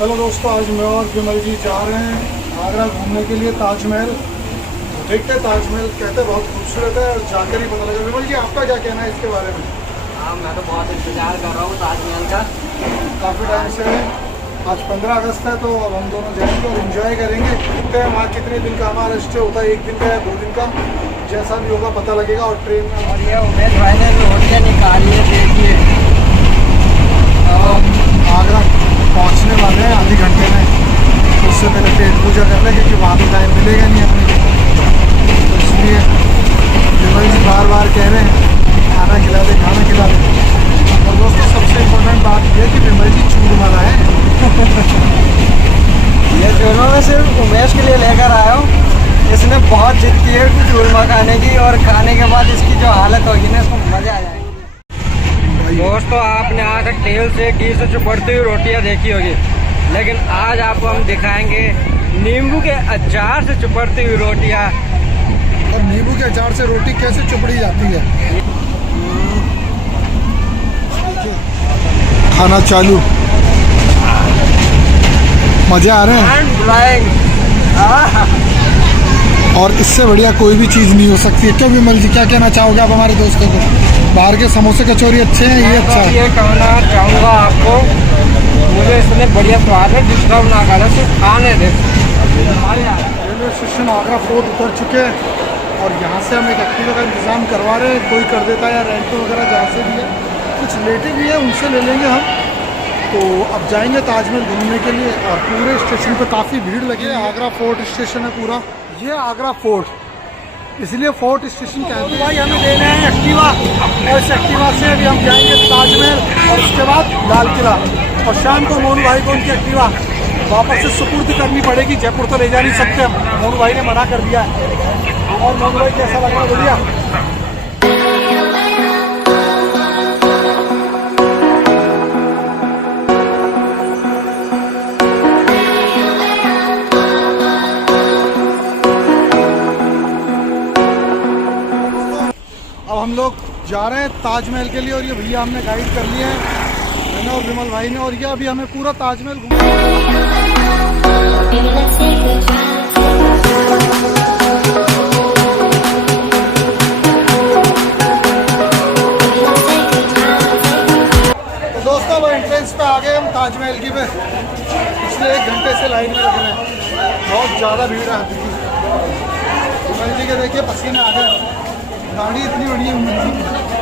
Hello दोस्तों, आज मैं और विमल जी जा रहे हैं आगरा घूमने के लिए ताजमहल। देखते हैं ताजमहल, कहते हैं बहुत खूबसूरत है और जाकर ही पता लगा। विमल जी, आपका क्या कहना है इसके बारे में? हाँ, मैं तो बहुत इंतजार कर रहा हूँ ताजमहल का काफ़ी टाइम से। आज 15 अगस्त है तो अब हम दोनों जाएंगे और एंजॉय करेंगे। देखते हैं वहाँ कितने दिन का हमारा स्टे होता है, 1 दिन का या 2 दिन का, जैसा भी होगा पता लगेगा। और ट्रेन में और ये उमेश भाई ने भी रोटियाँ निकाली है, देखिए। आगरा पहुंचने वाले हैं आधे घंटे में। उससे पहले पेट पूजा कर लें क्योंकि वहाँ तो टाइम मिलेगा नहीं अपने को, तो इसलिए विमल जी बार बार कह रहे हैं खाना खिला दे, खाना खिला दे। और दोस्तों, सबसे इम्पोर्टेंट बात यह है कि विमल जी चूरमा है। ये दोनों में सिर्फ उमेश के लिए लेकर आया हूँ। इसने बहुत जिद की है कि चूरमा खाने की, और खाने के बाद इसकी जो हालत होगी ना, इसको मजा आ जाएगी। दोस्तों, आपने आज तक तेल से घी से चुपड़ती हुई रोटियां देखी होगी, लेकिन आज आपको हम दिखाएंगे नींबू के अचार से चुपड़ती हुई रोटियां। और नींबू के अचार से रोटी कैसे चुपड़ी जाती है। खाना चालू, मजे आ रहे हैं और इससे बढ़िया कोई भी चीज़ नहीं हो सकती है। क्या विमल जी, क्या कहना चाहोगे आप हमारे दोस्तों को? बाहर के समोसे कचौरी अच्छे हैं, ये अच्छा है। ये कहना चाहूँगा आपको, मुझे इसमें बढ़िया स्वाद है, डिस्टर्ब ना करना, सिर्फ खाने दे। रेलवे स्टेशन आगरा फोर्ट उतर चुके हैं और यहाँ से हम एक एक्टिवा का इंतज़ाम करवा रहे हैं। कोई कर देता है या रेंट वगैरह जहाँ से भी है, कुछ लेटे भी है, उनसे ले लेंगे हम। तो अब जाएंगे ताजमहल घूमने के लिए। और पूरे स्टेशन पे काफ़ी भीड़ लगी है। आगरा फोर्ट स्टेशन है पूरा, ये आगरा फोर्ट, इसलिए फोर्ट स्टेशन कहते हैं। भाई हमें लेना है एक्टिवा, और इस एक्टिवा से अभी हम जाएंगे ताजमहल और उसके बाद लाल किला। और शाम को मोनू भाई को उनकी एक्टिवा वापस से सुपुर्द करनी पड़ेगी। जयपुर तो ले जा नहीं सकते हम, मोनू भाई ने मना कर दिया है। और मोनू भाई कैसा लग रहा है? बढ़िया। अब हम लोग जा रहे हैं ताजमहल के लिए और ये भैया हमने गाइड कर लिए हैं, मैंने और विमल भाई ने। और ये अभी हमें पूरा ताजमहल तो दोस्तों, अब एंट्रेंस पे आ गए हम ताजमहल की पे। पिछले 1 घंटे से लाइन में लग रहे हैं, बहुत ज़्यादा भीड़ है। विमल जी के देखिए पसीने आ गए। गाड़ी इतनी बड़ी है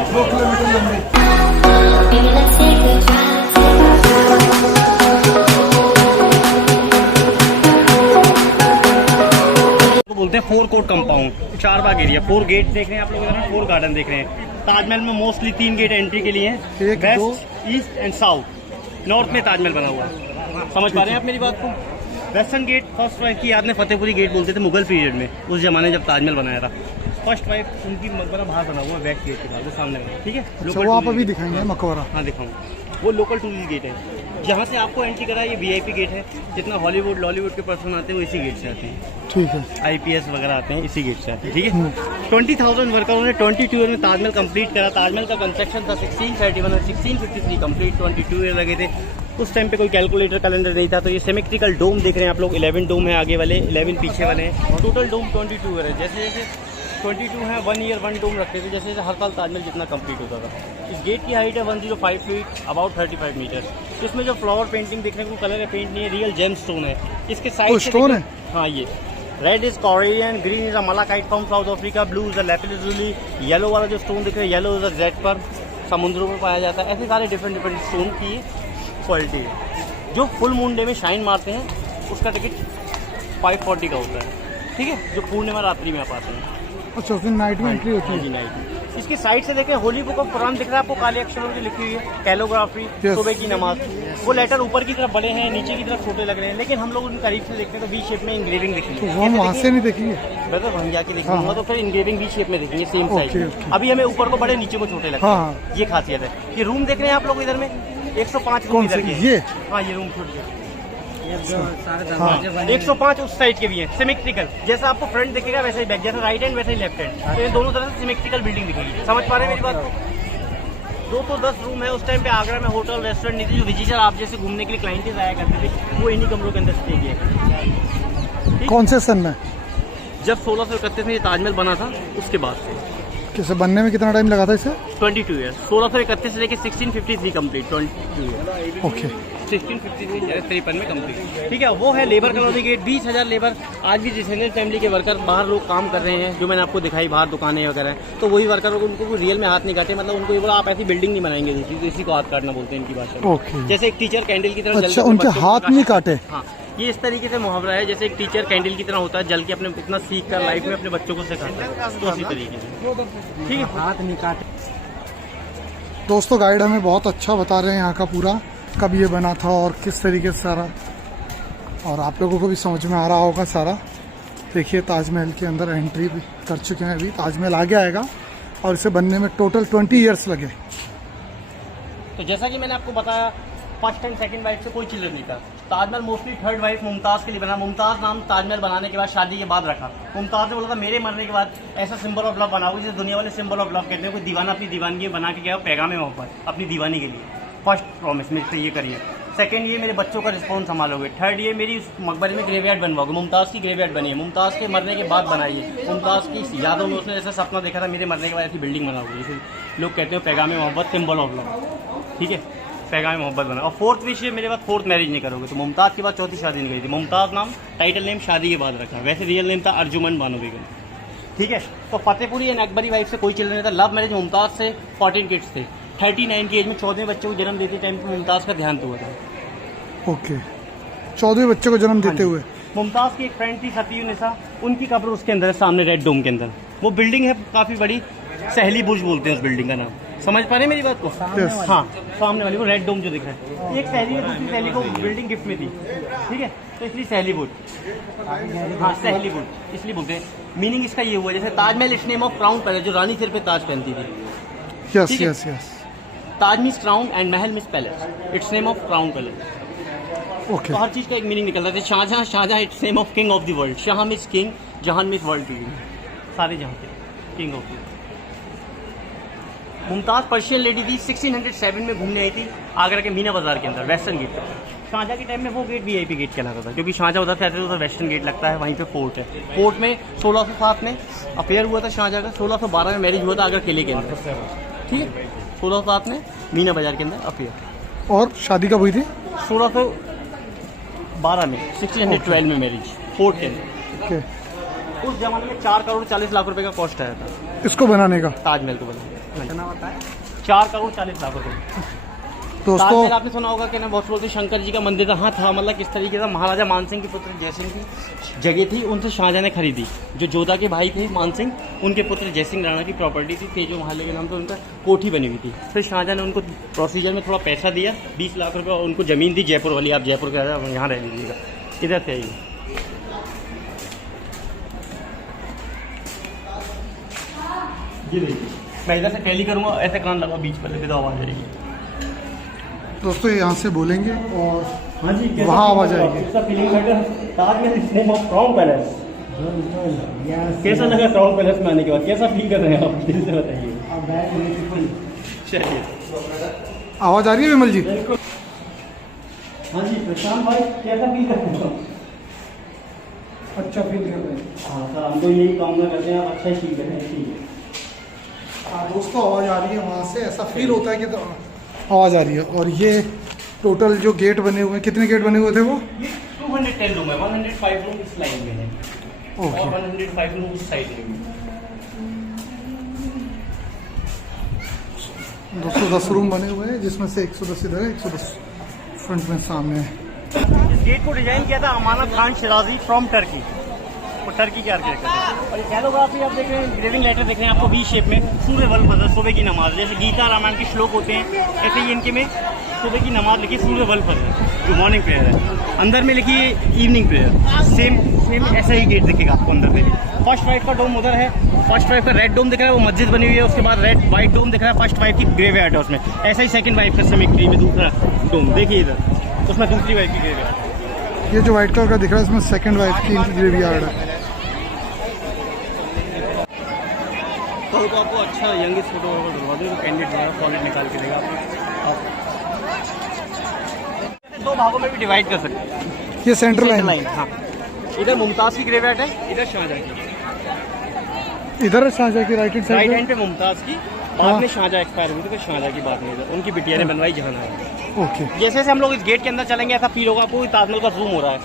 2 किलोमीटर लंबी। तो बोलते हैं 4 कोर्ट कंपाउंड, 4 बाग एरिया, 4 गेट देख रहे हैं आप लोग इधर, 4 गार्डन देख रहे हैं। ताजमहल में मोस्टली 3 गेट एंट्री के लिए हैं, west, east and south. North में ताजमहल बना हुआ है, समझ पा रहे हैं आप मेरी बात को? वेस्टर्न गेट फर्स्ट वाइफ की याद में फतेहपुरी गेट बोलते थे मुगल पीरियड में, उस जमाने जब ताजमहल बनाया था। फर्स्ट वाइफ उनकी मकबरा बाहर बना हुआ है, बैक गेट के बाद, वो सामने बना, ठीक है। वो आप अभी दिखाएंगे मकबरा? हाँ दिखाऊंगा। वो लोकल टूरिस्ट गेट है जहाँ से आपको एंट्री करा। ये वीआईपी गेट है, जितना हॉलीवुड लॉलीवुड के पर्सन आते हैं वो इसी गेट से आते हैं, ठीक है। आईपीएस वगैरह आते हैं इसी गेट से आते हैं, ठीक है। 20,000 वर्करों ने 22 ईयर में ताजमहल कंप्लीट करा। ताजमहल का कंस्ट्रक्शन था 1631 और 1653 कंप्लीट, 22 ईयर लगे थे। उस टाइम पे कोई कैलकुलेटर कैलेंडर नहीं था। तो ये सिमेट्रिकल डोम देख रहे हैं आप लोग, 11 डोम है आगे वाले, 11 पीछे वाले हैं। टोटल डोम 22 ईयर है। जैसे जैसे 22 है, 1 ईयर 1 डोम रखते थे, जैसे जैसे हर साल ताजमहल जितना कंप्लीट होता था। इस गेट की हाइट है 105 फीट, अबाउट 35 मीटर। इसमें जो फ्लावर पेंटिंग देखने को कलर है, पेंट नहीं है, रियल जेम स्टोन है। इसके साइड स्टोन है? हाँ, ये red is Korean, green is a malachite from South Africa, blue is a lapis lazuli, yellow वाला जो स्टोन दिख रहा है, येलो इज अ जेड पर, समुद्रों में पाया जाता है। ऐसे सारे डिफरेंट डिफरेंट स्टोन की क्वालिटी है। जो फुल मून डे में शाइन मारते हैं उसका टिकट 540 का होता है, ठीक है। जो पूर्णिमा रात्रि में आप आते हैं। अच्छा, उस दिन नाइट में एंट्री होती है? नाइट। इसकी साइड से देखें, होली बुक ऑफ कुरान दिख रहा है आपको, काले अक्षरों में लिखी हुई है, कैलोग्राफी, सुबह की नमाज। वो लेटर ऊपर की तरफ बड़े हैं, नीचे की तरफ छोटे लग रहे हैं, लेकिन हम लोग उन करीब से देखते हैं तो वी शेप में इंग्रेविंग दिखेगी। तो वो वहाँ से नहीं देखेंगे? ब्रदर वहीं जाके देखेंगे तो फिर इंग्रेविंग वी शेप में देखेंगे, सेम साइज। अभी हमें ऊपर को बड़े, नीचे को छोटे लगते हैं, ये खासियत है। ये रूम देख रहे हैं आप लोग इधर में, 105 रूम इधर के। ये? हाँ, ये रूम छोटे 105 उस साइड के भी हैं, सिमेट्रिकल। जैसा आपको फ्रंट दिखेगा वैसे ही बैक, जैसा राइट हैंड वैसे ही लेफ्ट हैंड, तो ये दोनों तरफ से सिमेट्रिकल बिल्डिंग दिखेगी। समझ पा रहे हैं मेरी बात को? 210 रूम है। उस टाइम पे आगरा में होटल रेस्टोरेंट नहीं थे, जो विजिटर आप जैसे घूमने के लिए क्लाइंटेज आया करते थे वो इन्हीं कमरों के अंदर स्टे किया। कौन से सन में? जब 1631 में ये ताजमहल बना था उसके बाद से। कैसे बनने में कितना टाइम लगा था इसे? 22 ईयर्स, 1631 से लेके 1653 कंप्लीट, 22 ईयर। ओके, 1653 में कंप्लीट। ठीक है, वो है लेबर कॉलोनी गेट। 20,000 लेबर आज भी जिसने फैमिली के वर्कर बाहर लोग काम कर रहे हैं, जो मैंने आपको दिखाई बाहर दुकानें वगैरह हैं, तो वही वर्कर उनको रियल में हाथ नहीं काटे, मतलब उनको ये बोला आप ऐसी बिल्डिंग नहीं बनाएंगे, इसी को हाथ काटना बोलते हैं इनकी भाषा में। ओके, जैसे एक टीचर कैंडल की तरह। अच्छा, उनके हाथ नहीं काटे? हाँ, ये इस तरीके से मुहावरा है, जैसे एक टीचर कैंडल की तरह होता है, जल के अपने इतना सीख कर लाइफ में अपने बच्चों को सिखाता है, तो इसी तरीके से। ठीक है, हाथ नहीं काटे। दोस्तों गाइड हमें बहुत अच्छा बता रहे हैं यहाँ का पूरा, कब ये बना था और किस तरीके से सारा, और आप लोगों को भी समझ में आ रहा होगा सारा। देखिए ताजमहल के अंदर एंट्री भी कर चुके हैं, अभी ताजमहल आगे आएगा और इसे बनने में टोटल 20 ईयर्स लगे। तो जैसा कि मैंने आपको बताया, फर्स्ट एंड सेकंड वाइफ से कोई चिल्लर नहीं था। Taj Mahal mostly third wife Mumtaz के लिए बना। मुमताज़ नाम ताजमहल बनाने के बाद, शादी के बाद रखा। मुमताज़ ने बोला था मेरे मरने के बाद ऐसा सिंबल ऑफ लव बनाओगे जिसे दुनिया वाले सिंबल ऑफ लव कहते हैं। कोई दीवाना अपनी दीवानगी बना के गया पैगाम मोहब्बत अपनी दीवानी के लिए। फर्स्ट प्रॉमिस मेरे से ये करिए। सेकंड, ये मेरे बच्चों का रिस्पॉन्स संभालोगे। थर्ड, ये मेरी मकबरे में ग्रेवयार्ड बनवाओगे। मुमताज़ की ग्रेवयार्ड बनी है, मुमताज़ के मरने के बाद बनाइए। मुमताज़ की यादों में उसने ऐसा सपना देखा था मेरे मरने के बाद ऐसी बिल्डिंग बनाओगे, जैसे लोग कहते हैं पैगाम मोहब्बत, सिंबल ऑफ लव। ठीक है, पैगाम मोहब्बत बना। और फोर्थ विश, मेरे बाद फोर्थ मैरिज नहीं करोगे। तो मुमताज़ के बाद चौथी शादी नहीं करी थी। मुमताज़ नाम टाइटल नेम शादी के बाद रखा, वैसे रियल नेम था अर्जुमन बानो बेगम। ठीक है, तो फतेहपुरी एंड अकबरी वाइफ से कोई चिल्ड्रन नहीं था। लव मैरिज मुमताज़ से 14 किड्स थे। 39 की एज में 14वें बच्चे को जन्म देते टाइम पर मुमताज़ का देहांत हुआ था। ओके, 14वें बच्चे को जन्म देते हुए। मुमताज़ की एक फ्रेंड थी सतीउन्निसा, उनकी कब्र उसके अंदर है सामने रेड डोम के अंदर। वो बिल्डिंग है काफ़ी बड़ी, सहली बुर्ज बोलते हैं उस बिल्डिंग का नाम। समझ पा रहे हैं मेरी बात को? हाँ, सामने वाली वो रेड डोम जो दिख रहा है, ये एक सहली है, दूसरी सहली को बिल्डिंग गिफ्ट में दी। ठीक है, तो इसलिए सहली बुर्ज, हाँ सहली बुर्ज इसलिए बोलते हैं। मीनिंग इसका ये हुआ, जैसे Taj Mahal it's name of crown palace, जो रानी सिर पे ताज पहनती थी। Yes yes yes. Taj means crown and mahal means palace, it's name of crown palace. Okay, तो हर चीज़ का एक मीनिंग निकलता है। Shahjahan, Shahjahan it's name of king of the world. Shah means king, jahan means world king, सारे जहां के king of the. Mumtaz Persian lady थी, 1607 में घूमने आई थी आगरा के मीना बाजार के अंदर, वेस्टर्न गेट पर। शाहजहां के टाइम में वो गेट वीआईपी गेट कहलाता था, क्योंकि शाहजहां उधर से आते थे, उधर वेस्टर्न गेट लगता है, वहीं पे फोर्ट है। फोर्ट में 1607 में अफेयर हुआ था शाहजहां का, 1612 में मैरिज हुआ था आगरा किले के अंदर। ठीक है, 1607 में मीना बाजार के अंदर अफेयर। और शादी कब हुई थी? 1612 में, 1612 में मैरिज फोर्ट के अंदर। ओके, उस जमाने में 4 करोड़ 40 लाख रुपए का कॉस्ट आया था इसको बनाने का, ताजमहल को बनाने। 4 करोड़ 40 लाख रुपए। दोस्तों ताजमहल आपने सुना होगा कि ना, बहुत बोलते शंकर जी का मंदिर था। हाँ था, मतलब किस तरीके से महाराजा मानसिंह के पुत्र जयसिंह की जगह थी, उनसे शाहजहां ने खरीदी। जो जोधा के भाई थे मानसिंह, उनके पुत्र जयसिंह राणा की प्रॉपर्टी थी, तेजो महाले के नाम पे उनका कोठी बनी हुई थी। फिर शाहजहां ने उनको प्रोसीजर में थोड़ा पैसा दिया, 20 लाख रुपये, और उनको ज़मीन दी जयपुर वाली, आप जयपुर के राजा यहाँ रह लीजिएगा, इधर से आइए। ये देखिए, मैं इधर से टैली करूँगा, ऐसे कान लगा बीच पर, लेके आवाज़ आएगी। दोस्तों यहाँ से बोलेंगे और हाँ जी, वहाँ आवाज आएगी। Taj Mahal is name of crown palace. कैसा लगा क्राउन पैलेस में आने के बाद, कैसा फील कर रहे हैं आप, दिल से बताइए। चलिए, आवाज़ आ रही है विमल जी? हाँ जी प्रशांत भाई, कैसा फील कर रहे हैं? अच्छा फील कर रहे हैं। हाँ सर, हम तो यही कामना करते हैं, आप अच्छा ही फील कर रहे हैं। ठीक है, हाँ दोस्तों आवाज़ आ रही है वहाँ से, ऐसा फील होता है कि तो आवाज़ आ रही है। और ये टोटल जो गेट बने हुए हैं, कितने गेट बने हुए थे वो? ये 210 रूम है, 105 रूम इस लाइन में है ओके, और 105 रूम इस साइड में है। दोस्तों 10 रूम बने हुए हैं, जिसमें से 110 इधर है, 110 फ्रंट में सामने है। इस गेट को डिजाइन किया था अमानत खान शिराजी फ्रॉम टर्की, वो टर्की के आर्किटेक्ट है। और कैलोग्राफी आप देख रहे हैं, ग्रेविंग लेटर देख रहे हैं आपको वी शेप में, सूर्य वल फजर, सुबह की नमाज, जैसे गीता रामायण के श्लोक होते हैं, ऐसे ही इनके में सुबह की नमाज लिखी सूर्य वल फजर, जो मॉर्निंग प्रेयर है। अंदर में लिखी इवनिंग प्रेयर, सेम ऐसा ही गेट दिखेगा आपको अंदर में। फर्स्ट वाइफ का डोम उधर है, फर्स्ट वाइफ का रेड डोम दिख रहा है, वो मस्जिद बनी हुई है। उसके बाद रेड वाइट डोम दिख रहा है, फर्स्ट वाइफ की ग्रेवयार्ड है उसमें। ऐसा ही सेकंड वाइफ का सेमेट्री में दूसरा डोम देखिए इधर, उसमें दूसरी वाइफ की ग्रेवयार्ड। ये जो व्हाइट कलर का दिख रहा है, इसमें सेकंड वाइफ की ग्रेवयार्ड है। तो आपको अच्छा यंगेस्ट फोटोग्राफर डलवा दूँ तो कैंडिडेट जो है क्वालिटी निकाल के देगा आपको। दो भागों में भी डिवाइड कर सकते हैं। ये सेंट्रल लाइन, लाइन, हाँ। इधर मुमताज़ की ग्रेवयार्ड है, इधर शाहजहाँ की। इधर शाहजहाँ की राइट राइट साइड हैंड पे मुमताज़ की, बाद में शाहजहाँ एक्सपायर हुई तो शाहजहाँ की बात नहीं, उनकी बिटिया ने बनवाई जहाँ है। ओके। जैसे जैसे हम लोग इस गेट के अंदर चलेंगे ऐसा फील होगा आपको ताजमहल का जूम हो रहा है।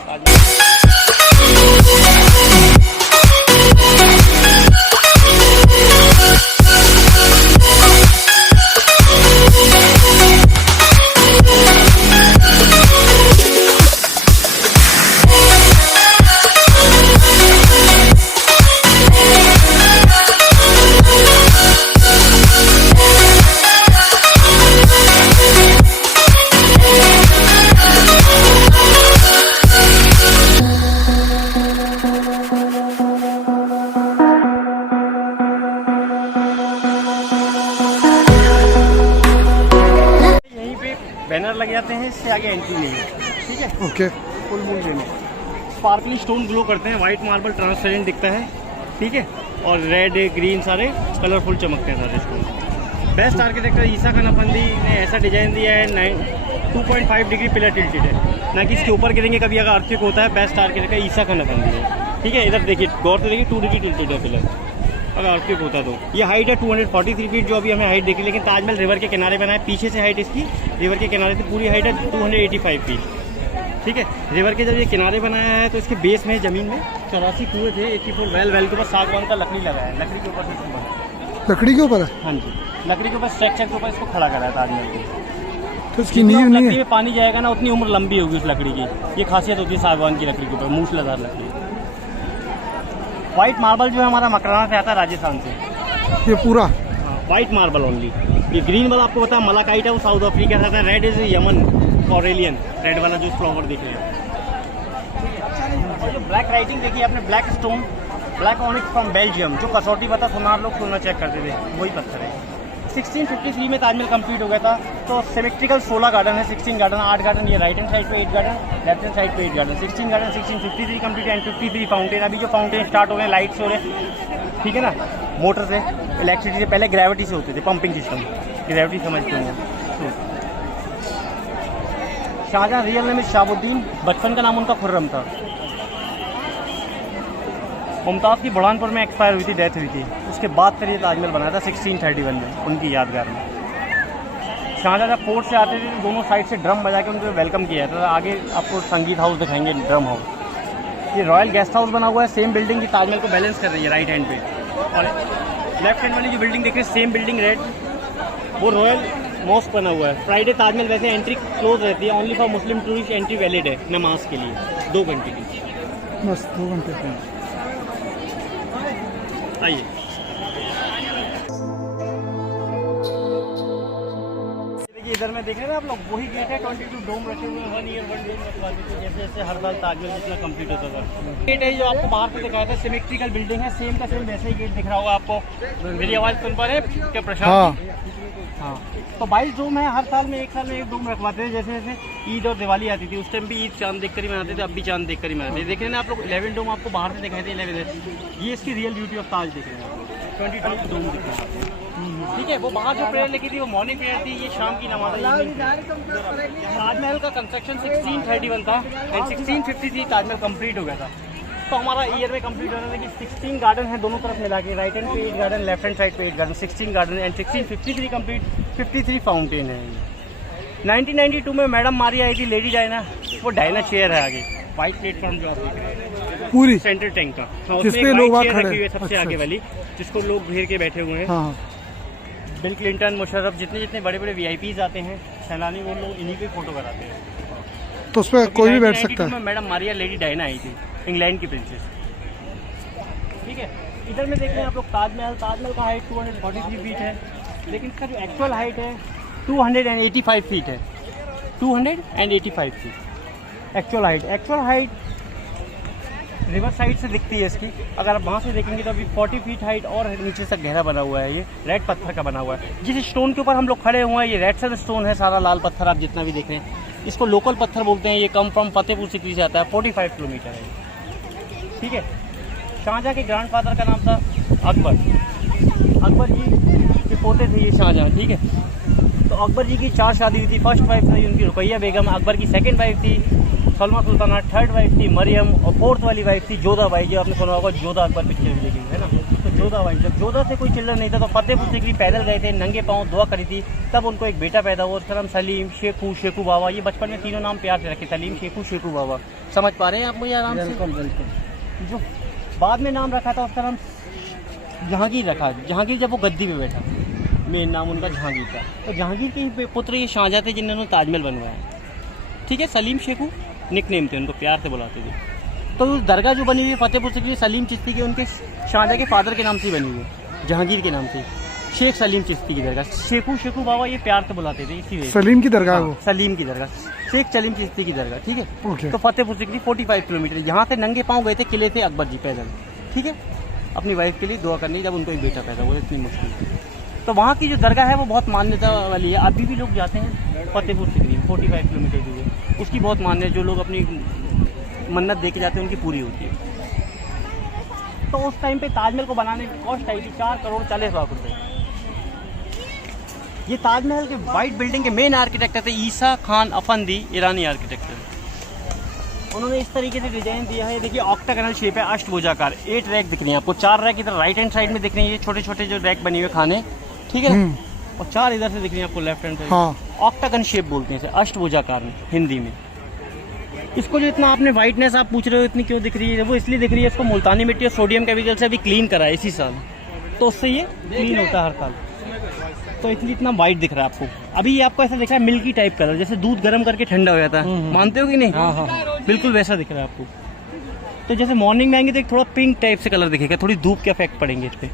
बैनर लग जाते हैं, इससे आगे एंट्री नहीं है, ठीक है। ओके। फुल मून डे में स्पार्कलिंग स्टोन ग्लो करते हैं, वाइट मार्बल ट्रांसपेरेंट दिखता है, ठीक है, और रेड ग्रीन सारे कलरफुल चमकते हैं सारे स्टोन। बेस्ट आर्किटेक्टर ईसा खान अफंदी ने ऐसा डिजाइन दिया है, 2.5 डिग्री पिलर टिल्टेड है, ना कि इसके ऊपर गिरेंगे कभी अगर अर्थक्वेक होता है। बेस्ट आर्किटेक्टर ईसा खान अफंदी है, ठीक है। इधर देखिए, गौर से देखिए, 2 डिग्री टिल्टेड है पिलर, अगर अर्थक्वेक होता तो। ये हाइट है 243 फीट, जो अभी हमें हाइट देखी, लेकिन ताजमहल रिवर के किनारे बना है, पीछे से हाइट इसकी रिवर के किनारे से पूरी हाइट है 285 फीट, ठीक है। रिवर के जब ये किनारे बनाया है तो इसके बेस में ज़मीन में 84 कुएं थे, 84 वेल के ऊपर सागवान का लकड़ी लगाया है, लकड़ी के ऊपर से बना, लकड़ी के ऊपर है? हाँ जी, लकड़ी के ऊपर स्ट्रक्चर के ऊपर इसको खड़ा करा है ताजमहल को। तो इसकी नींव नहीं लकड़ी है? में पानी जाएगा ना उतनी उम्र लंबी होगी उस लकड़ी की, ये खासियत होती है सागवान की लकड़ी के ऊपर, मूसलाधार लकड़ी। व्हाइट मार्बल जो है हमारा मकराना से आता है, राजस्थान से, ये पूरा व्हाइट मार्बल ओनली। ये ग्रीन वाला आपको पता है मलाकाइट है, वो साउथ अफ्रीका से आता है। रेड इज यमन कॉरेलियन, रेड वाला जो फ्लावर दिख रहे हैं। और जो ब्लैक राइटिंग देखिए आपने, black stone, black onyx from Belgium, जो कसौटी पता सुनार लोग सोना चेक करते थे, वही पत्थर है। 1653 में ताजमहल कंप्लीट हो गया था, तो सिमेट्रिकल 16 गार्डन है, 16 गार्डन, 8 गार्डन ये राइट हैंड साइड पे, 8 गार्डन लेफ्ट हैंड साइड पे, 8 garden, 16 garden, 1653 complete and 53 fountain. अभी जो फाउंटेन स्टार्ट हो गए, लाइट्स हो रहे, ठीक है ना, मोटर से, इलेक्ट्रिसिटी से, पहले ग्रेविटी से होते थे, पंपिंग सिस्टम, ग्रेविटी समझते हैं। शाहजहाँ रियल नेम शहाबुद्दीन, बचपन का नाम उनका खुर्रम था। मुमताज़ की बुरहानपुर में एक्सपायर हुई थी, डेथ हुई थी, उसके बाद फिर ये ताजमहल बनाया था 1631 में, उनकी यादगार में। शाहजहाँ जब पोर्ट से आते थे तो दोनों साइड से ड्रम बजा के उनको वेलकम किया था। आगे आपको संगीत हाउस दिखाएंगे, ड्रम हाउस। ये रॉयल गेस्ट हाउस बना हुआ है, सेम बिल्डिंग की ताजमहल को बैलेंस कर रही है राइट हैंड पे। और लेफ्ट हैंड वाली जो बिल्डिंग देख रहे हैं, सेम बिल्डिंग रेड, वो रॉयल मॉस्क बना हुआ है। फ्राइडे ताजमहल वैसे एंट्री क्लोज रहती है, only for Muslim tourist entry valid है नमाज के लिए 2 घंटे की। बस 2 घंटे। आइए, देखिए इधर में देख रहे हैं ना आप लोग, वही गेट है, 22 डोम रखे हुए हैं, 1 ईयर 1 डे रखवा देते, जैसे जैसे हर साल ताजमहल जितना कंप्लीट होता था। गेट है जो आपको बाहर से दिखाया था, सिमेट्रिकल बिल्डिंग है, सेम का सेम वैसे ही गेट दिख रहा होगा आपको। मेरी आवाज़ सुन पा रहे हैं क्या प्रशांत? हाँ, तो 22 डोम है, हर साल में, 1 साल में 1 डोम रखवाते हैं। जैसे जैसे ईद और दिवाली आती थी, उस टाइम भी ईद चांद देखकर ही मनाते थे, अब भी चांद देखकर ही मनाते हैं। देख रहे हैं आप लोग, 11 डोम आपको बाहर से दिखाई थे, 11 ये इसकी रियल ब्यूटी ऑफ ताज दिख रहे हैं, 22 डोम दिख रहे हैं, ठीक है। वो बाहर जो प्रेयर लिखी थी वो मॉर्निंग प्रेयर थी, ये शाम की नमाज। ताजमहल का कंस्ट्रक्शन 1631 था एंड 1653 ताजमहल कंप्लीट हो गया था। तो हमारा ईयर में कंप्लीट हो रहा था कि 16 गार्डन है दोनों तरफ मिला के, राइट हैंड पे 8 गार्डन, लेफ्ट हैंड साइड पे 8 garden, 16 garden and 1653 complete, 53 fountain है। 1992 में मैडम मारी आई थी, लेडी डायना, वो डायना चेयर है आगे, वाइट प्लेटफॉर्म जो आप देख रहे हैं पूरी सेंटर टैंक का, हाँ, जिसपे उसमें लोग चेयर खड़े रखी हुई है सबसे अच्छा, आगे वाली, जिसको लोग घेर के बैठे हुए हैं। हाँ। बिल क्लिंटन, मुशर्रफ, जितने जितने बड़े बड़े वीआईपीज आते हैं सैलानी, वो लोग इन्हीं पे फोटो कराते हैं। तो उस पर कोई भी बैठ सकता है। मैडम मारिया लेडी डायना आई थी, इंग्लैंड की प्रिंसेस, ठीक है। इधर में देख रहे हैं आप लोग ताजमहल, ताजमहल का हाइट 243 फीट है, लेकिन इसका जो एक्चुअल हाइट है 285 फीट है, 285 feet actual height river side से दिखती है इसकी। अगर आप वहाँ से देखेंगे तो अभी 40 फीट हाइट और नीचे तक गहरा बना हुआ है। ये रेड पत्थर का बना हुआ है। जिस स्टोन के ऊपर हम लोग खड़े हुए हैं ये रेड सन स्टोन है, सारा लाल पत्थर आप जितना भी देख रहे हैं, इसको लोकल पत्थर बोलते हैं। ये कम फ्रॉम फतेहपुर सिटी से आता है, 45 किलोमीटर है, ठीक है। शाहजहाँ के ग्रैंडफादर का नाम था अकबर, अकबर जी के पोते थे ये शाहजहाँ, ठीक है। तो अकबर जी की 4 शादी हुई थी। फर्स्ट वाइफ थी उनकी रुकैया बेगम, अकबर की सेकंड वाइफ थी सलमा सुल्ताना, थर्ड वाइफ थी मरियम, और फोर्थ वाली वाइफ थी जोधा बाई, जो आपने सुना होगा जोधा अकबर पिक्चर भी देखी है ना। तो जोधा बाई, जब जोधा से कोई चिल्ड्रन नहीं था तो फतेहपुर सीकरी पैदल गए थे, नंगे पाँव दुआ करी थी, तब उनको एक बेटा पैदा हुआ, उसका नाम सलीम, शेखू, शेखू बाबा। ये बचपन में तीनों नाम प्यार से रखे, सलीम, शेखू, शेखू बाबा। समझ पा रहे हैं आप मुझे आराम से? बिल्कुल। जो बाद में नाम रखा था उसका नाम जहांगीर रखा। जहांगीर जब वो गद्दी पे बैठा, मेन नाम उनका जहांगीर था। तो जहांगीर के पुत्र ये शाहजहाँ थे जिन्होंने ताजमहल बनवाया, ठीक है। सलीम शेखू निक नेम थे, उनको प्यार से बुलाते थे। तो उस दरगाह जो बनी हुई है फतेहपुर सीकरी सलीम चिश्ती के उनके शाहजहाँ के फादर के नाम से बनी हुई है, जहांगीर के नाम से, शेख सलीम चिश्ती की दरगाह। शेखू शेखू बाबा ये प्यार से बुलाते थे, इसी सलीम की दरगाह वो, सलीम की दरगाह, शेख सलीम चिश्ती की दरगाह, ठीक है। ओके। तो फतेहपुर सीकरी 45 किलोमीटर, यहाँ से नंगे पाँव गए थे किले थे अकबर जी पैदल, ठीक है, अपनी वाइफ के लिए दुआ करनी जब उनको एक बेटा पैदा हुआ, इतनी मुश्किल। तो वहाँ की जो दरगाह है वो बहुत मान्यता वाली है, अभी भी लोग जाते हैं फतेहपुर सीकरी, 45 किलोमीटर दूर है, उसकी बहुत मान्यता है। जो लोग अपनी मन्नत दे के जाते हैं उनकी पूरी होती है। तो उस टाइम पे ताजमहल को बनाने की कॉस्ट आई थी 4,40,00,000 रुपये। ये ताजमहल के वाइट बिल्डिंग के मेन आर्किटेक्टर थे ईसा खान अफंदी, ईरानी आर्किटेक्टर। उन्होंने इस तरीके से डिजाइन दिया है, देखिए ऑक्टागोनल शेप है, अष्टभुजाकार, 8 रैक दिख रही हैं आपको, 4 रैक इधर राइट हैंड साइड में दिख रही है, ये छोटे छोटे जो रैक बने हुए खाने, ठीक है, और 4 इधर से दिख रही है आपको लेफ्ट हैंड साइड। हाँ। ऑक्टागन शेप बोलते हैं इसे, अष्टभुजाकार में हिंदी में। इसको जो इतना आपने वाइटनेस आप पूछ रहे हो इतनी क्यों दिख रही है, वो इसलिए दिख रही है, इसको मुल्तानी मिट्टी और सोडियम केमिकल से अभी क्लीन करा है इसी साल, तो उससे ये क्लीन होता है हर साल, तो इसलिए इतना वाइट दिख रहा है आपको। अभी ये आपको ऐसा दिख रहा है मिल्की टाइप कलर, जैसे दूध गर्म करके ठंडा हो जाता है, मानते हो कि नहीं? हाँ हाँ, बिल्कुल वैसा दिख रहा है आपको। तो जैसे मॉर्निंग में आएंगे तो एक थोड़ा पिंक टाइप से कलर दिखेगा, थोड़ी धूप के इफेक्ट पड़ेंगे इस पे,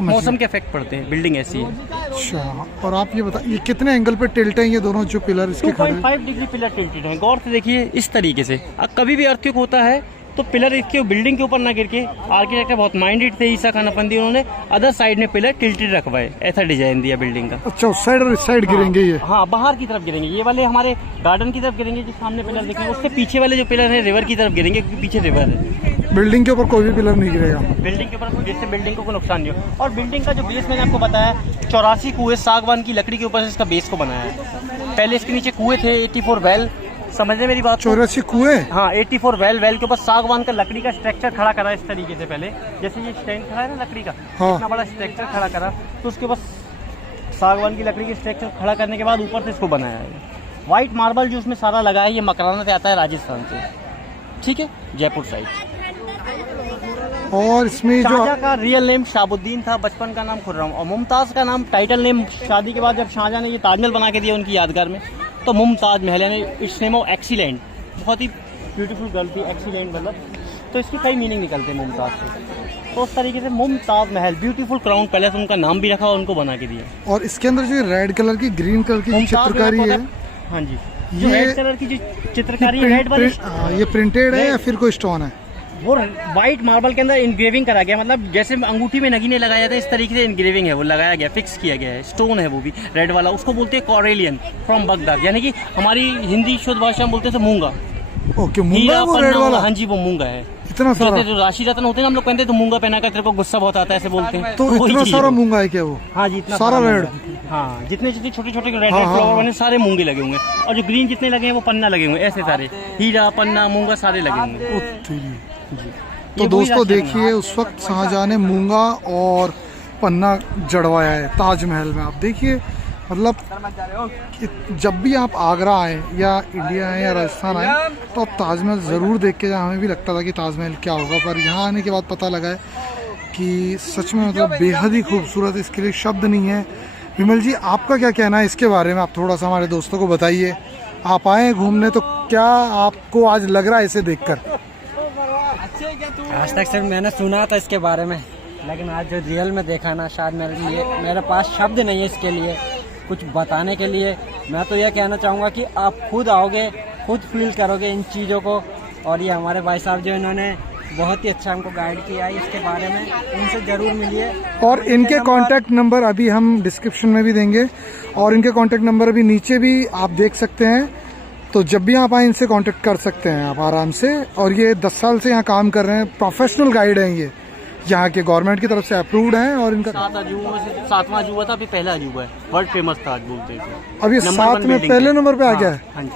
मौसम के इफेक्ट पड़ते हैं, बिल्डिंग ऐसी है। अच्छा, और आप ये बताइए ये कितने एंगल पे टिल्ट हैं ये दोनों जो पिलर इसके खड़े हैं? 2.5 डिग्री पिलर टिल्टेड है, गौर से देखिए इस तरीके से। अब कभी भी अर्थक्वेक होता है तो पिलर इसके बिल्डिंग के ऊपर ना गिर के, आर्किटेक्टर बहुत माइंडेड थे ईसा खान अफंदी, उन्होंने अदर साइड में पिलर टिल्टेड रखवाए, ऐसा डिजाइन दिया बिल्डिंग का। अच्छा, उस साइड और इस साइड गिरेंगे ये? हाँ, बाहर की तरफ गिरेंगे, ये वाले हमारे गार्डन की तरफ गिरेंगे, जो सामने पिलर दिखेंगे, उससे पीछे वाले जो पिलर है रिवर की तरफ गिरेंगे, क्योंकि पीछे रिवर है। बिल्डिंग के ऊपर कोई भी पिलर नहीं गिरेगा? बिल्डिंग के ऊपर, जिससे बिल्डिंग को कोई नुकसान नहीं हो। और बिल्डिंग का जो बेस मैंने आपको बताया 84 कुएं सागवान की लकड़ी के ऊपर से इसका बेस को बनाया है। पहले इसके नीचे कुएं थे, 84 वेल, समझने मेरी बात? 84 कुएं? हाँ, 84 वेल के ऊपर सागवान का लकड़ी का स्ट्रक्चर खड़ा करा इस तरीके से। पहले जैसे ये स्टैंड खड़ा है ना लकड़ी का, हाँ। इतना बड़ा स्ट्रक्चर खड़ा करा, तो उसके ऊपर सागवान की लकड़ी के स्ट्रक्चर खड़ा करने के बाद ऊपर से इसको बनाया है। व्हाइट मार्बल जो उसमें सारा लगा है ये मकराना से आता है, राजस्थान से, ठीक है, जयपुर साइड। और इसमें जो शाहजहाँ का रियल नेम शाहबुद्दीन था, बचपन का नाम खुर्रम, और मुमताज़ का नाम टाइटल नेम शादी के बाद जब शाहजहाँ ने ये ताजमहल बना के दिया उनकी यादगार में, तो मुमताज महल, यानी इट्स नेम ऑफ एक्सीलेंट, बहुत ही ब्यूटीफुल गर्ल थी, एक्सीलेंट मतलब, तो इसकी कई मीनिंग निकलते हैं मुमताज से। तो उस तरीके से Mumtaz Mahal, beautiful crown palace, उनका नाम भी रखा और उनको बना के दिया। और इसके अंदर जो रेड कलर की ग्रीन कलर की चित्रकारी है, हाँ जी, जो ये रेड कलर की जो चित्रकारी है, रेड वाली, ये प्रिंटेड है या फिर कोई स्टोन है? वो व्हाइट मार्बल के अंदर इनग्रेविंग करा गया, मतलब जैसे अंगूठी में नगीने लगाया जाता है इस तरीके से इनग्रेविंग है, वो लगाया गया, फिक्स किया गया है, स्टोन है वो भी रेड वाला, उसको बोलते हैं कोरेलियन फ्रॉम बगदाद, यानी कि हमारी हिंदी शुद्ध भाषा में बोलते हैं मूंगा। ओके, मूंगा है वो रेड वाला? हाँ जी, वो मूंगा है। इतना सारा? जो राशि रत्न होते हैं हम लोग कहते हैं तो मूंगा पहना कर तेरे को गुस्सा बहुत आता है, ऐसे बोलते हैं। तो इतना सारा मूंगा है क्या वो? हाँ जी, इतना सारा रेड? हाँ, जितने जितने छोटे छोटे रेड फ्लावर बने सारे मूंगे लगे होंगे, और जो ग्रीन जितने लगे हैं वो पन्ना लगे होंगे, ऐसे सारे हीरा पन्ना मूंगा सारे लगे होंगे। तो दोस्तों देखिए, उस वक्त शाहजहाँ ने मूंगा और पन्ना जड़वाया है ताजमहल में। आप देखिए, मतलब कि जब भी आप आगरा आए या इंडिया आए या राजस्थान आए तो आप ताजमहल ज़रूर देख के जाएं। हमें भी लगता था कि ताजमहल क्या होगा, पर यहाँ आने के बाद पता लगा है कि सच में मतलब बेहद ही खूबसूरत, इसके लिए शब्द नहीं है। विमल जी, आपका क्या कहना है इसके बारे में? आप थोड़ा सा हमारे दोस्तों को बताइए। आप आए घूमने, तो क्या आपको आज लग रहा है इसे देखकर? आज तक सिर्फ मैंने सुना था इसके बारे में, लेकिन आज जो रियल में देखा ना, शायद मेरे पास शब्द नहीं है इसके लिए कुछ बताने के लिए। मैं तो यह कहना चाहूँगा कि आप खुद आओगे, खुद फील करोगे इन चीज़ों को। और ये हमारे भाई साहब जो इन्होंने बहुत ही अच्छा हमको गाइड किया है इसके बारे में, इनसे ज़रूर मिलिए। और इनके कॉन्टैक्ट नंबर अभी हम डिस्क्रिप्शन में भी देंगे, और इनके कॉन्टैक्ट नंबर अभी नीचे भी आप देख सकते हैं। तो जब भी आप आए इनसे कांटेक्ट कर सकते हैं आप आराम से। और ये 10 साल से यहाँ काम कर रहे हैं, प्रोफेशनल गाइड हैं ये, यहाँ के गवर्नमेंट की तरफ से अप्रूव्ड हैं और इनका 7 अजूबों में से 7वां अजूबा था, अभी पहला अजूबा है, वर्ल्ड फेमस ताज बोलते हैं। अब ये नंबर 7 1 में बिल्डिंग पहले है। नंबर पे आ हाँ, गया है। हाँ जी,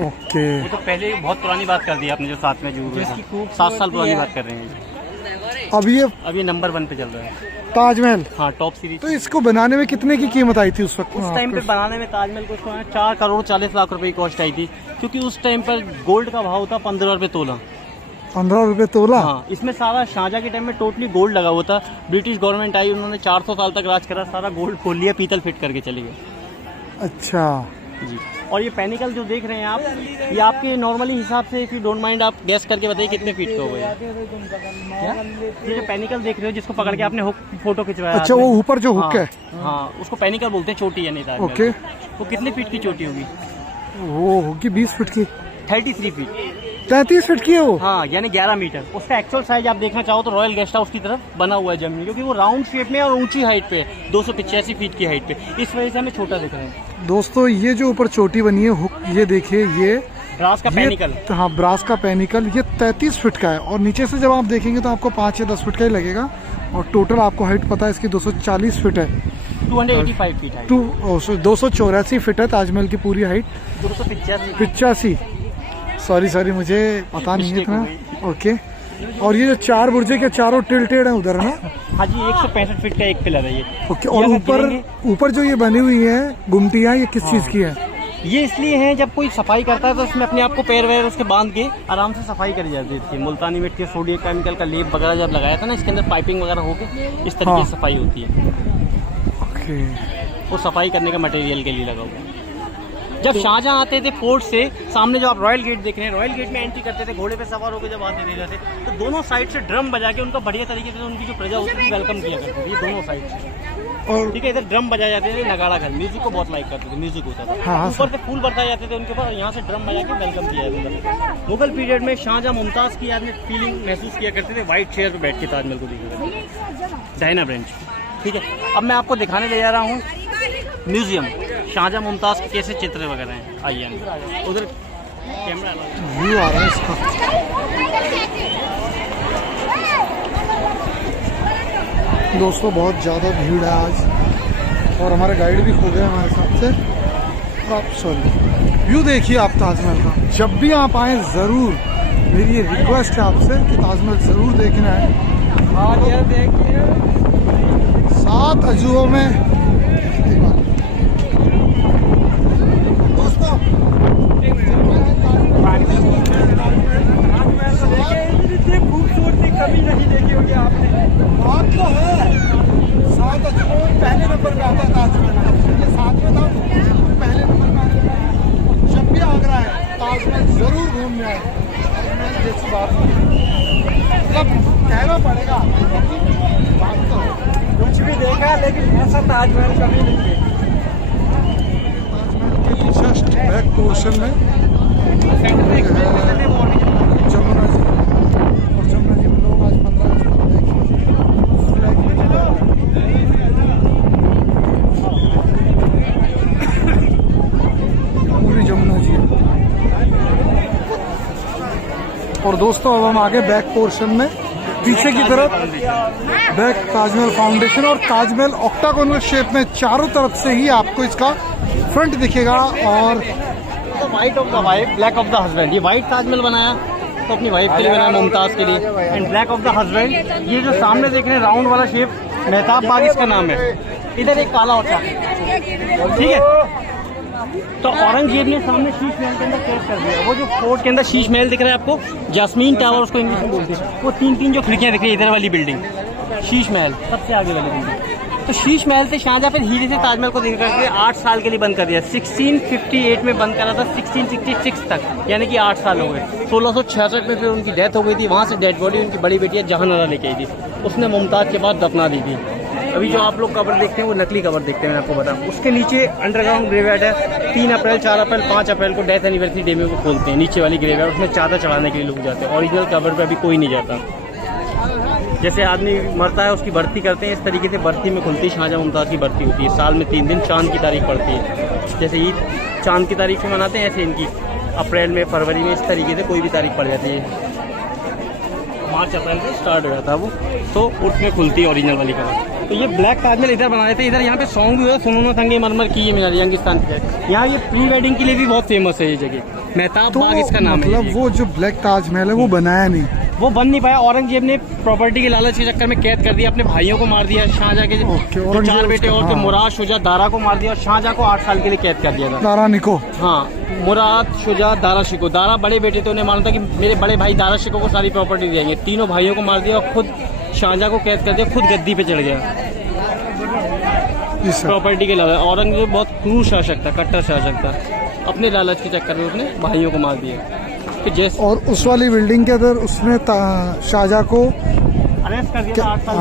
ओके, वो तो पहले बहुत पुरानी बात कर दी आपने, जो 7वें अजूबे था, 7 साल पुरानी बात कर रहे हैं। अब ये नंबर 1 पे चल रहा है। ताजमहल, हाँ, टॉप सीरीज। तो इसको बनाने में कितने की कीमत आई थी उस वक्त? उस टाइम पे बनाने में ताजमहल को 4 करोड़ 40 लाख रुपए की कॉस्ट आई थी, क्योंकि उस टाइम पर गोल्ड का भाव था 15 रुपए तोला। 15 रुपए तोला? हाँ, इसमें सारा शाहजहाँ के टाइम में टोटली गोल्ड लगा हुआ था। ब्रिटिश गवर्नमेंट आई, उन्होंने 400 साल तक राज करा, सारा गोल्ड खोल लिया, पीतल फिट करके चले गए। अच्छा जी। और ये पेनिकल जो देख रहे हैं आप, ये आपके नॉर्मली हिसाब से, इफ यू डोंट माइंड, आप गैस करके बताइए कितने फीट का होगा ये जो पेनिकल देख रहे हो, जिसको पकड़ के आपने हुक फोटो खिंचवाया। अच्छा, वो ऊपर जो हुक है? हाँ, उसको पेनिकल बोलते हैं, चोटी है। नहीं, ओके, वो कितने फीट की चोटी होगी? वो होगी 20 फीट की। 33 फीट। 33 फीट की है वो? हाँ, यानी 11 मीटर। उसका एक्चुअल साइज आप देखना चाहो तो रॉयल गेस्ट हाउस की तरफ बना हुआ है जमीन, क्योंकि वो राउंड शेप में और ऊंची हाइट पे, 285 फीट की हाइट पे, इस वजह से हमें छोटा दिख रहा है। दोस्तों, ये जो ऊपर चोटी बनी है हुक, ये देखिए, ये ब्रास का पेनिकल। हाँ, ब्रास का पेनिकल, ये 33 फीट का है। और नीचे से जब आप देखेंगे तो आपको 5 या 10 फीट का ही लगेगा। और टोटल आपको हाइट पता है इसकी 240 फीट है। 285 फीट है। 284 फीट है ताजमहल की पूरी हाइट। 285, सॉरी मुझे पता नहीं है इतना। ओके, और ये जो 4 बुर्जे के चारों टिल्टेड है उधर ना? हाँ जी, 165 फीट का एक पिलर है ये। ओके, और ऊपर जो ये बनी हुई है गुमटियाँ, ये किस चीज की है? ये इसलिए है, जब कोई सफाई करता है तो उसमें अपने आप को पैर वैर उसके बांध के आराम से सफाई करी जाती थी। मुल्तानी मिट्टी, सोडियम केमिकल का लेप वगैरह जब लगाया था ना, इसके अंदर पाइपिंग वगैरह होकर इस तरीके से सफाई होती है। ओके, वो सफाई करने का मटेरियल के लिए लगा हुआ है। जब शाहजहाँ आते थे फोर्ट से, सामने जो आप रॉयल गेट देख रहे हैं, रॉयल गेट में एंट्री करते थे, घोड़े पे सवार होकर जब आते थे जैसे, तो दोनों साइड से ड्रम बजा के उनका बढ़िया तरीके से उनकी जो प्रजा होती थी वेलकम किया करती थी, दोनों साइड से। और ठीक है, इधर ड्रम बजाए जाते थे, नगाड़ा घर, म्यूजिक को बहुत लाइक करते थे, म्यूजिक होता था। ऊपर से फूल बरसाए जाते थे उनके पास, यहाँ से ड्रम बजा के वेलकम किया जाता था। मुगल पीरियड में शाहजहाँ मुमताज़ की आपने फीलिंग महसूस किया करते थे, व्हाइट चेयर पर बैठ के ताजमहल को देखा, डायना ब्रेंच। ठीक है, अब मैं आपको दिखाने ले जा रहा हूँ म्यूजियम, शाहजहाँ मुमताज़ के कैसे चित्र वगैरह हैं। आइए, उधर कैमरा व्यू आ रहा है इसका। दोस्तों, बहुत ज़्यादा भीड़ है आज, और हमारे गाइड भी खो गए हमारे साथ से। आप सॉरी, व्यू देखिए आप ताजमहल का। जब भी आप आए ज़रूर, मेरी ये रिक्वेस्ट है आपसे कि ताजमहल ज़रूर देखना है। और ये देखिए 7 अजूबों में दोस्तों, खूबसूरती कभी नहीं देखी होगी आपने। बात तो है, 7 अजूबों में पहले नंबर पे आता है ताजमहल। ये 7वें था तो पहले नंबर पे आता है। जब भी आगरा है, ताजमहल जरूर घूमने आए। ताजमहल जैसी बात मतलब कहना पड़ेगा, बात तो है। कुछ भी देखा, लेकिन ऐसा ताजमहल कभी नहीं देखा। ताजमहल के जस्ट बैक पोर्शन में जमुना जी, और जमुना जी में लोग आज 15 पूरी जमुना जी। और दोस्तों, अब हम आगे बैक पोर्शन में पीछे की तरफ, बैक ताजमहल फाउंडेशन और ताजमहल ऑक्टागोनल शेप में चारों तरफ से ही आपको इसका फ्रंट दिखेगा। और white of the wife, black of the husband. ये व्हाइट ताजमहल बनाया तो अपनी वाइफ के लिए बनाया, मुमताज के लिए, and black of the husband. ये जो सामने देख रहे हैं राउंड वाला शेप, मेहताब बाग इसका नाम है। इधर एक काला होता है, ठीक है। तो औरंगजेब ने सामने शीश महल के अंदर कैद कर दिया। वो जो फोर्ट के अंदर शीश महल दिख रहा है आपको, जास्मीन टावर उसको इंग्लिश में बोलते हैं, वो 3-3 जो खिड़कियां दिख रही है, इधर वाली बिल्डिंग शीश महल, सबसे आगे वाली बिल्डिंग। तो शीश महल से शाहजहाँ फिर हीरे से ताजमहल को देखा करके 8 साल के लिए बंद कर दिया। 1658 में बंद करा था, 1666 तक, यानी कि 8 साल हो गए। 1666 में फिर उनकी डेथ हो गई थी। वहाँ से डेड बॉडी उनकी बड़ी बेटी जहानारा लेके आई थी, उसने मुमताज़ के बाद दफना दी थी। अभी जो आप लोग कब्र देखते हैं वो नकली कब्र देखते हैं, मैं आपको बताऊं। उसके नीचे अंडरग्राउंड ग्रेवयार्ड है। 3 अप्रैल, 4 अप्रैल, 5 अप्रैल को डेथ एनिवर्सरी डे में वो खोलते हैं नीचे वाली ग्रेवयार्ड। उसमें चादर चढ़ाने के लिए लोग जाते हैं। ओरिजिनल कब्र पे अभी कोई नहीं जाता। जैसे आदमी मरता है उसकी भर्ती करते हैं, इस तरीके से भर्ती में खुलती शाहजहाँ मुमताज़ की भर्ती होती है। साल में 3 दिन चांद की तारीख पड़ती है। जैसे ईद चांद की तारीख से मनाते हैं, ऐसे इनकी अप्रैल में, फरवरी में, इस तरीके से कोई भी तारीख पड़ जाती है। मार्च अप्रैल से स्टार्ट हो जाता है वो, तो उसमें खुलती है ओरिजिनल वाली कवर। तो ये ब्लैक ताजमहल इधर बनाए थे, इधर यहाँ पे सॉन्ग भी हुआ सुनो संगे मरमर की है मेरा यंगिस्तान की। यहाँ ये प्री वेडिंग के लिए भी बहुत फेमस है ये जगह, मेहताब बाग इसका नाम है। मतलब वो जो ब्लैक ताजमहल है वो बनाया नहीं, वो बन नहीं पाया। औरंगजेब ने प्रॉपर्टी के लालच के चक्कर में कैद कर दिया, अपने भाइयों को मार दिया। शाहजहां के जो 4 बेटे और थे, मुराद, शुजा, दारा को मार दिया और शाहजहां को 8 साल के लिए कैद कर दिया था। दारा निको, हाँ, मुराद, शुजा, दारा शिको। दारा बड़े बेटे थे, उन्हें मालूम था कि मेरे बड़े भाई दारा शिको को सारी प्रॉपर्टी देंगे। तीनों भाइयों को मार दिया और खुद शाहजहां को कैद कर दिया, खुद गद्दी पे चढ़ गया प्रॉपर्टी के लालच। औरंगजेब बहुत क्रूर शासक था, कट्टर शासक था, अपने लालच के चक्कर में उसने भाइयों को मार दिया। जैसे और उस वाली बिल्डिंग के अंदर उसने शाहजहां को अरेस्ट कर दिया, 8 साल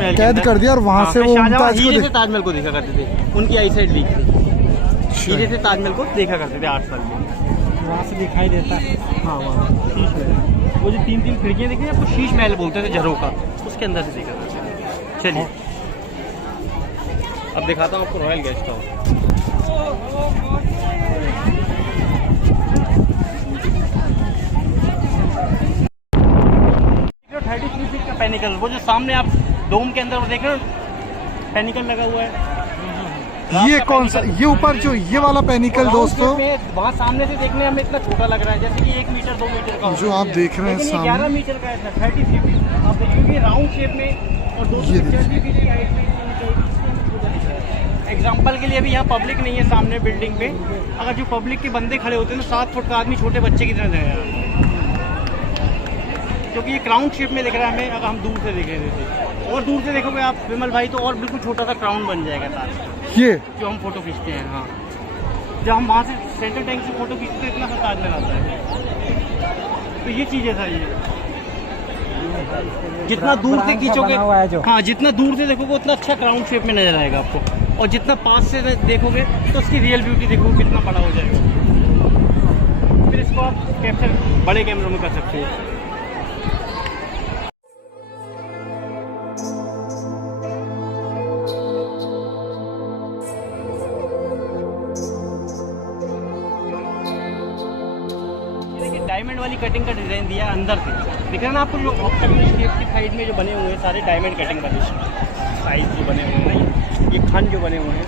के कैद कर दिया और वहाँ से वो हीरे से ताजमहल को देखा करते थे, उनकी आई साइड लीक थी, हीरे से ताजमहल को देखा करते थे 8 साल में। वहाँ से दिखाई देता है। हाँ, वहाँ शीश महल, वो जो 3-3 खिड़कियाँ देखी आपको, शीश महल बोलते थे झरों का, उसके अंदर से देखा करते थे। चलिए अब दिखाता हूँ आपको रॉयल गेस्ट हाउस। 33 फीट का पेनिकल, वो जो सामने आप डोम के अंदर वो देख रहे हो पेनिकल लगा हुआ है। ये कौन सा, ये ऊपर जो ये वाला पेनिकल दोस्तों, वहाँ सामने से देखने में इतना छोटा लग रहा है जैसे कि 1 मीटर 2 मीटर का जो आप देख रहे हैं सामने, 11 मीटर का है, 33 फीट। आप देखिए राउंड शेप में और 240 फीट की हाइट में। एग्जाम्पल के लिए अभी यहाँ पब्लिक नहीं है सामने बिल्डिंग पे, अगर जो पब्लिक के बंदे खड़े होते हैं तो 7 फुट का आदमी छोटे बच्चे की तरह है, क्योंकि ये क्राउन शेप में दिख रहा है हमें। अगर हम दूर से देख रहे थे और दूर से देखोगे आप विमल भाई, तो और बिल्कुल छोटा सा क्राउन बन जाएगा ताज, ये जो हम फोटो खींचते हैं। हाँ, जब हम वहाँ से सेंटर टैंक से फोटो खींचते हैं इतना सा ताजमहल आता है। तो ये चीज़ है सर, ये जितना दूर से खींचोगे, हाँ, जितना दूर से देखोगे उतना अच्छा क्राउन शेप में नजर आएगा आपको, और जितना पास से देखोगे तो उसकी रियल ब्यूटी देखोगे कितना बड़ा हो जाएगा। फिर इसको आप कैप्चर बड़े कैमरों में कर सकते हो। डायमंड वाली कटिंग का डिजाइन दिया अंदर से, दिख रहा है ना आपको, जो ऑक्टागोनल शेप की साइड में जो बने हुए हैं सारे डायमंड कटिंग वाले साइज जो बने हुए हैं, ये खन जो बने हुए हैं,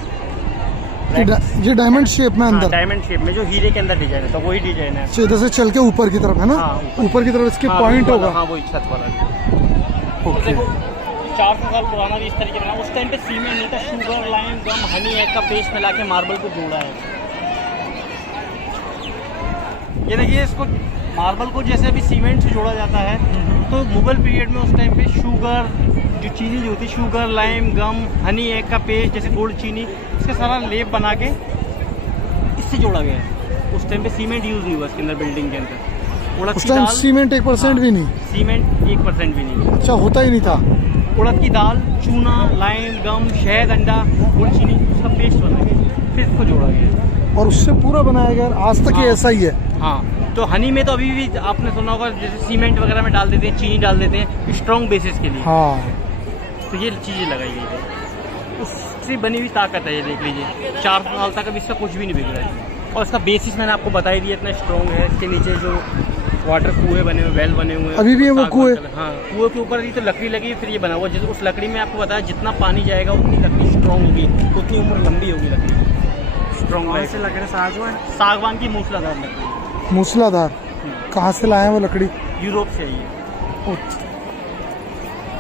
ये डायमंड शेप में अंदर, डायमंड शेप में जो हीरे के अंदर डिजाइन है, तो वही डिजाइन है। इधर से चल के ऊपर की तरफ है ना, ऊपर की तरफ इसके पॉइंट होगा। हाँ, वही छत वाला। और देखो 400 साल पुराना भी इस तरीके बना, उस टाइम पे सीमेंट नहीं था, शुगर, लाइम, गम, हनी एग का पेस्ट मिला के मार्बल को जोड़ा है। ये देखिए, इसको मार्बल को जैसे अभी सीमेंट से जोड़ा जाता है, तो मुगल पीरियड में उस टाइम पे शुगर, जो चीज़ें जो होती है, शुगर, लाइम, गम, हनी एग का पेस्ट, जैसे गोल्ड चीनी, इसका सारा लेप बना के इससे जोड़ा गया है। उस टाइम पे सीमेंट यूज़ नहीं हुआ इसके अंदर, बिल्डिंग के अंदर। उस टाइम सीमेंट 1% भी नहीं, सीमेंट 1% भी नहीं, अच्छा होता ही नहीं था। उड़द की दाल, चूना, लाइम, गम, शहद, अंडा, गोल्ड चीनी, उसका पेस्ट बना गया, फिर इसको जोड़ा गया और उससे पूरा बनाया गया, आज तक ये ऐसा ही है। हाँ, तो हनी में तो अभी भी आपने सुना होगा, जैसे सीमेंट वगैरह में डाल देते हैं, चीनी डाल देते हैं स्ट्रॉन्ग बेसिस के लिए। हाँ, तो ये चीज़ें लगाई गई है, उससे बनी हुई ताकत है। ये देख लीजिए, 400 साल तक अभी इसका कुछ भी नहीं बिगड़ा है, और इसका बेसिस मैंने आपको बता ही दिया, इतना स्ट्रॉन्ग है। इसके नीचे जो वाटर कुएं बने हुए, वेल बने हुए, अभी भी है वो कुएं। हाँ, कुएं के ऊपर ही तो लकड़ी लगी, फिर ये बना हुआ। जिस उस लकड़ी में आपको बताया, जितना पानी जाएगा उतनी लकड़ी स्ट्रॉन्ग होगी, उतनी उम्र लंबी होगी लकड़ी, स्ट्रॉन्ग से लकड़ी। सागवान की मूसलाधार लकड़ी। मूसलाधार कहाँ से लाए हैं वो लकड़ी? यूरोप से आई है।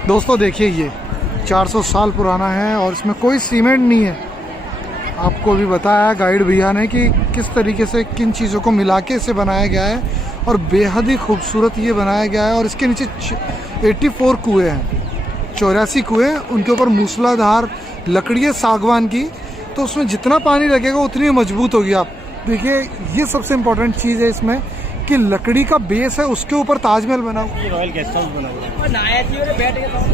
दोस्तों देखिए, ये 400 साल पुराना है और इसमें कोई सीमेंट नहीं है। आपको भी बताया गाइड भैया ने कि किस तरीके से किन चीज़ों को मिला के इसे बनाया गया है, और बेहद ही खूबसूरत ये बनाया गया है। और इसके नीचे 84 कुएँ हैं, 84 कुएँ, उनके ऊपर मूसलाधार लकड़ी है सागवान की, तो उसमें जितना पानी लगेगा उतनी मजबूत होगी। आप देखिए, ये सबसे इम्पोर्टेंट चीज़ है इसमें कि लकड़ी का बेस है, उसके ऊपर ताजमहल बना हुआ। ये रॉयल गेस्ट हाउस बना हुआ है।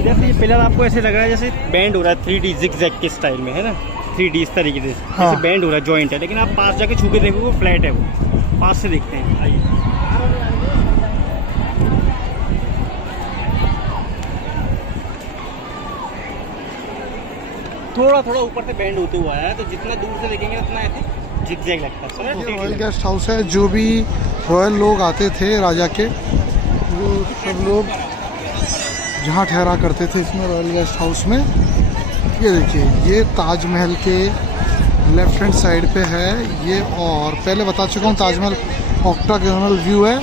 जैसे ये पिलर आपको ऐसे लग रहा है जैसे बैंड हो रहा है 3D जिगजैग के स्टाइल में, है ना, 3D इस तरीके से जैसे बैंड हो रहा है, जॉइंट है, लेकिन आप पास जाके छू के देखोगे वो फ्लैट है, वो पास से देखते हैं। आइए, थोड़ा थोड़ा ऊपर से बैंड होते हुआ आया है, तो जितना दूर से देखेंगे उतना ऐसे जिगजैग लगता है। रॉयल गेस्ट हाउस है, जो भी रॉयल लोग आते थे राजा के, वो सब लोग जहाँ ठहरा करते थे इसमें रॉयल गेस्ट हाउस में। ये देखिए, ये ताजमहल के लेफ्ट हैंड साइड पे है ये। और पहले बता चुका हूँ ताजमहल ऑक्टागोनल व्यू है,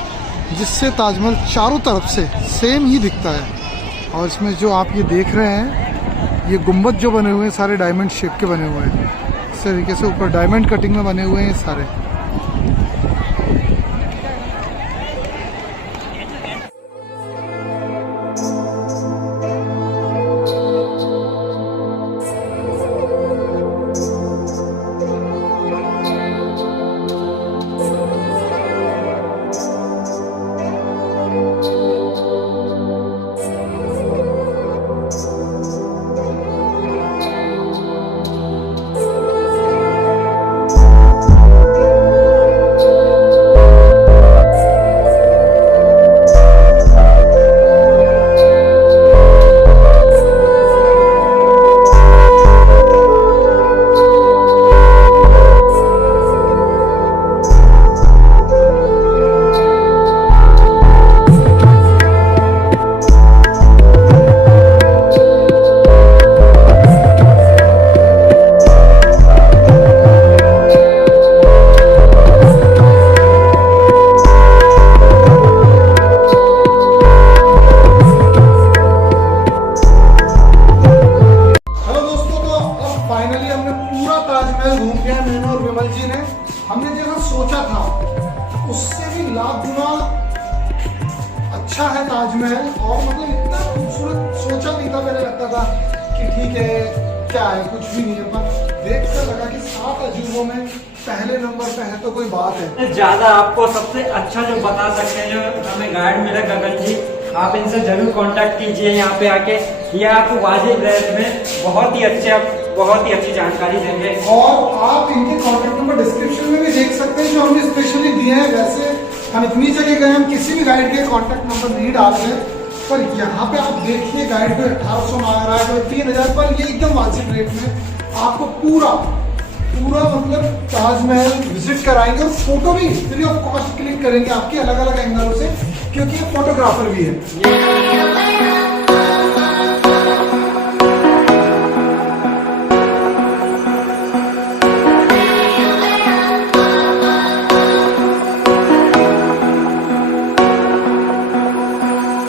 जिससे ताजमहल चारों तरफ से सेम ही दिखता है। और इसमें जो आप ये देख रहे हैं, ये गुंबद जो बने हुए हैं सारे डायमंड शेप के बने हुए हैं। इस तरीके से ऊपर डायमंड कटिंग में बने हुए हैं ये सारे। हमने जैसा सोचा था उससे भी लाख गुना अच्छा है ताजमहल। और मतलब इतना खूबसूरत सोचा नहीं था, मैंने लगता था कि ठीक है क्या है, कुछ भी नहीं है, पर देख कर लगा कि 7 अजूबों में पहले नंबर पे है तो कोई बात है। ज्यादा आपको सबसे अच्छा जो बता सकते हैं, जो हमें गाइड मिला गगन जी, आप इनसे जरूर कांटेक्ट कीजिए यहाँ पे आके। ये आपको वाजिब रेट में बहुत ही अच्छी जानकारी देंगे। और आप इनके कॉन्टेक्ट नंबर डिस्क्रिप्शन में भी देख सकते हैं, जो हमने स्पेशली दिए हैं। वैसे हम इतनी जगह गए, हम किसी भी गाइड के कॉन्टेक्ट नंबर नहीं डालते, पर यहाँ पे आप देखिए गाइड पे 1800 मांग रहा है, कोई 3000, पर ये एकदम वाजिब रेट में आपको पूरा मतलब ताजमहल विजिट कराएंगे। और फोटो भी फ्री ऑफ कॉस्ट क्लिक करेंगे आपके अलग अलग एंगलों से, क्योंकि ये फोटोग्राफर भी है।